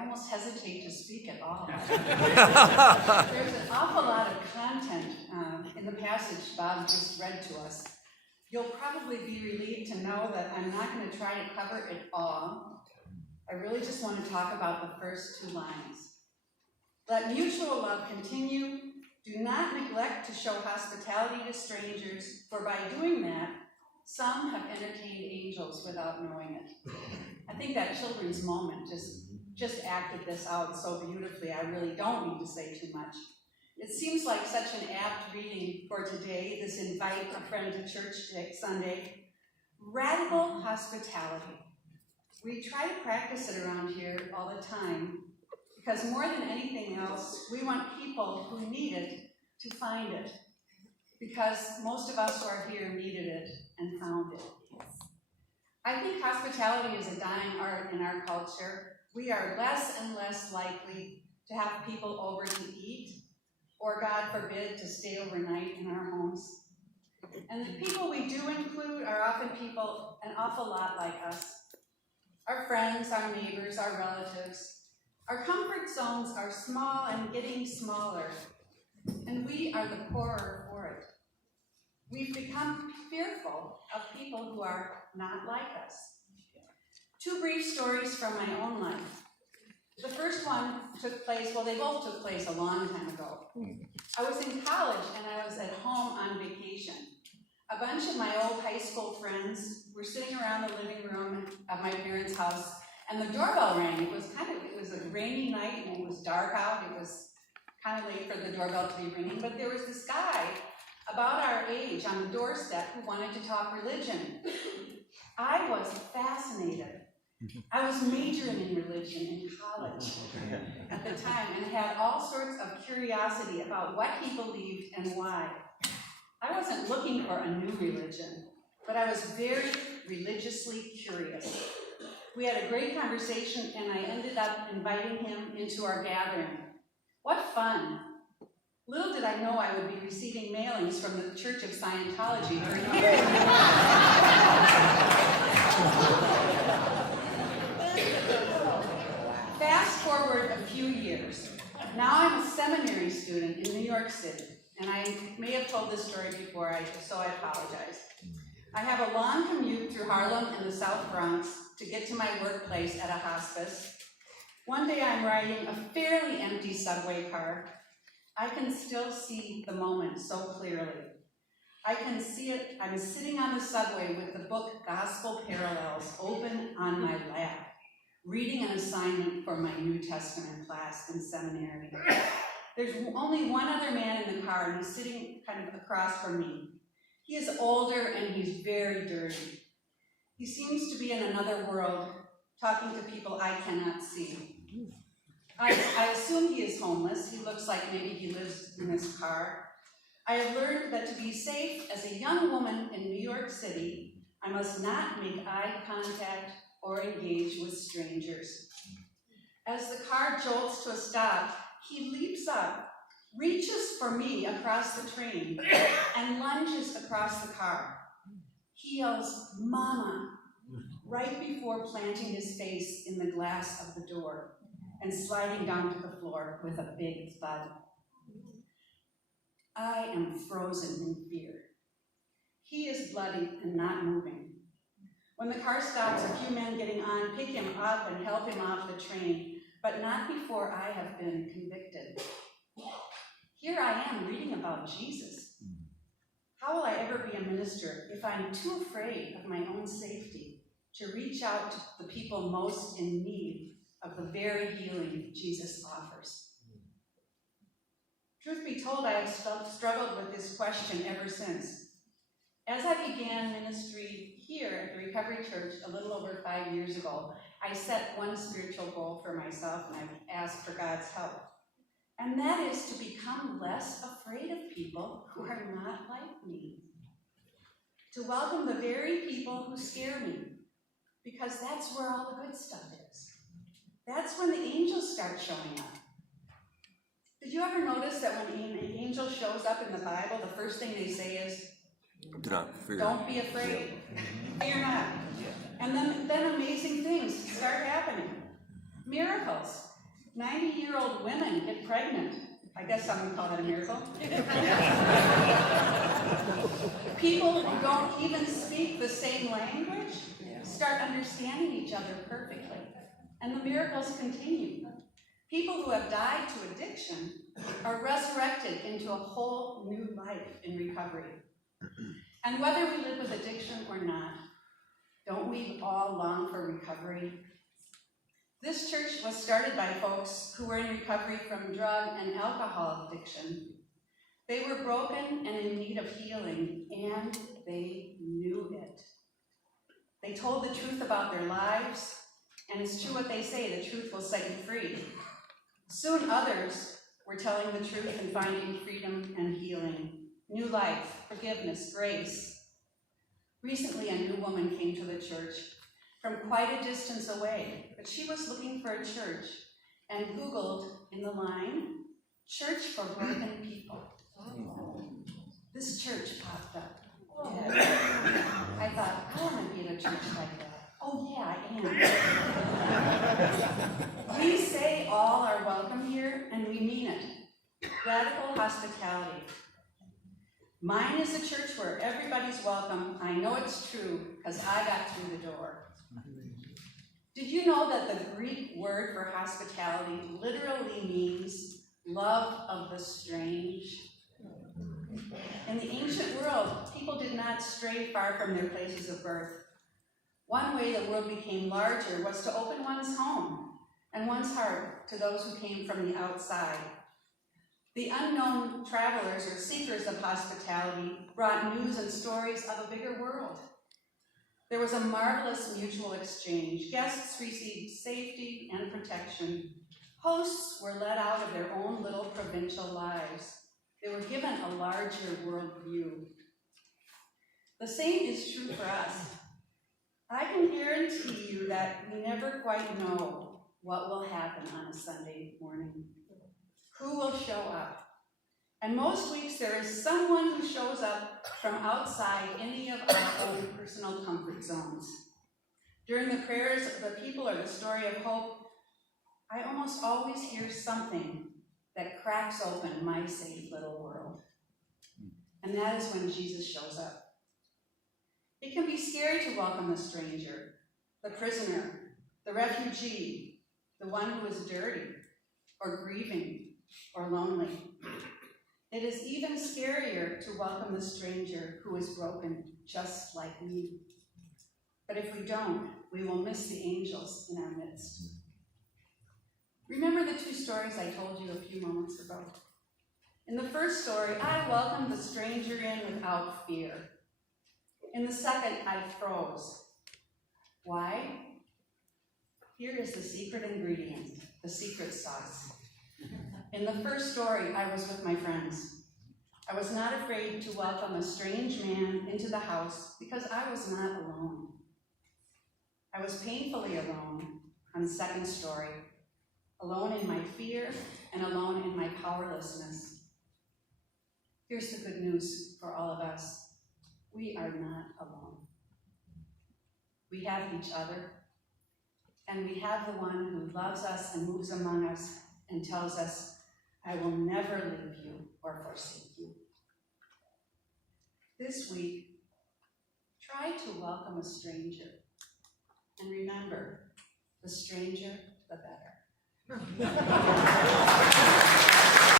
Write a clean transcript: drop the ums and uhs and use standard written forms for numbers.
almost hesitate to speak at all. There's an awful lot of content in the passage Bob just read to us. You'll probably be relieved to know that I'm not going to try to cover it all. I really just want to talk about the first 2 lines. Let mutual love continue. Do not neglect to show hospitality to strangers, for by doing that, some have entertained angels without knowing it. I think that children's moment just acted this out so beautifully. I really don't need to say too much. It seems like such an apt reading for today, this invite a friend to church Sunday. Radical hospitality. We try to practice it around here all the time because more than anything else, we want people who need it to find it, because most of us who are here needed it and found it. I think hospitality is a dying art in our culture. We are less and less likely to have people over to eat, or God forbid, to stay overnight in our homes. And the people we do include are often people an awful lot like us. Our friends, our neighbors, our relatives. Our comfort zones are small and getting smaller, and we are the poorer for it. We've become fearful of people who are not like us. 2 brief stories from my own life. The first one took place, well, they both took place a long time ago. I was in college and I was at home on vacation. A bunch of my old high school friends were sitting around the living room of my parents' house, and the doorbell rang. It was a rainy night and it was dark out. It was kind of late for the doorbell to be ringing, but there was this guy about our age on the doorstep who wanted to talk religion. I was fascinated. I was majoring in religion in college at the time and had all sorts of curiosity about what he believed and why. I wasn't looking for a new religion, but I was very religiously curious. We had a great conversation and I ended up inviting him into our gathering. What fun! Little did I know I would be receiving mailings from the Church of Scientology during the year. Fast forward a few years. Now I'm a seminary student in New York City, and I may have told this story before, so I apologize. I have a long commute through Harlem and the South Bronx to get to my workplace at a hospice. One day I'm riding a fairly empty subway car. I can still see the moment so clearly. I can see it. I'm sitting on the subway with the book Gospel Parallels open on my lap, reading an assignment for my New Testament class in seminary. There's only one other man in the car, and he's sitting kind of across from me. He is older and he's very dirty. He seems to be in another world, talking to people I cannot see. I assume he is homeless. He looks like maybe he lives in this car. I have learned that to be safe as a young woman in New York City, I must not make eye contact or engage with strangers. As the car jolts to a stop, he leaps up, reaches for me across the train, and lunges across the car. He yells, "Mama," right before planting his face in the glass of the door and sliding down to the floor with a big thud. I am frozen in fear. He is bloody and not moving. When the car stops, a few men getting on pick him up and help him off the train, but not before I have been convicted. Here I am reading about Jesus. How will I ever be a minister if I'm too afraid of my own safety to reach out to the people most in need of the very healing Jesus offers? Truth be told, I have struggled with this question ever since. As I began ministry here at the Recovery Church a little over 5 years ago, I set one spiritual goal for myself, and I asked for God's help. And that is to become less afraid of people who are not like me. To welcome the very people who scare me, because that's where all the good stuff is. That's when the angels start showing up. Did you ever notice that when an angel shows up in the Bible, the first thing they say is, Do not fear. "Don't be afraid. Fear not." And then amazing things start happening. Miracles. 90-year-old women get pregnant. I guess some would call that a miracle. People who don't even speak the same language start understanding each other perfectly. And the miracles continue. People who have died to addiction are resurrected into a whole new life in recovery. And whether we live with addiction or not, don't we all long for recovery? This church was started by folks who were in recovery from drug and alcohol addiction. They were broken and in need of healing, and they knew it. They told the truth about their lives, and it's true what they say, the truth will set you free. Soon others were telling the truth and finding freedom and healing, new life, forgiveness, grace. Recently, a new woman came to the church from quite a distance away, but she was looking for a church and Googled in the line, Church for Broken People. This church popped up. I thought, I want to be at a church like that. Oh yeah, I am. We say all are welcome here, and we mean it. Radical hospitality. Mine is a church where everybody's welcome. I know it's true, because I got through the door. Did you know that the Greek word for hospitality literally means love of the strange? In the ancient world, people did not stray far from their places of birth. One way the world became larger was to open one's home and one's heart to those who came from the outside. The unknown travelers or seekers of hospitality brought news and stories of a bigger world. There was a marvelous mutual exchange. Guests received safety and protection. Hosts were let out of their own little provincial lives. They were given a larger world view. The same is true for us. I can guarantee you that we never quite know what will happen on a Sunday morning. Who will show up? And most weeks there is someone who shows up from outside any of our own personal comfort zones. During the prayers of the people or the story of hope, I almost always hear something that cracks open my safe little world. And that is when Jesus shows up. It can be scary to welcome the stranger, the prisoner, the refugee, the one who is dirty, or grieving, or lonely. It is even scarier to welcome the stranger who is broken, just like me. But if we don't, we will miss the angels in our midst. Remember the two stories I told you a few moments ago? In the first story, I welcomed the stranger in without fear. In the second, I froze. Why? Here is the secret ingredient, the secret sauce. In the first story, I was with my friends. I was not afraid to welcome a strange man into the house because I was not alone. I was painfully alone on the second story, alone in my fear and alone in my powerlessness. Here's the good news for all of us. We are not alone. We have each other, and we have the one who loves us and moves among us and tells us, I will never leave you or forsake you. This week, try to welcome a stranger. And remember, the stranger, the better.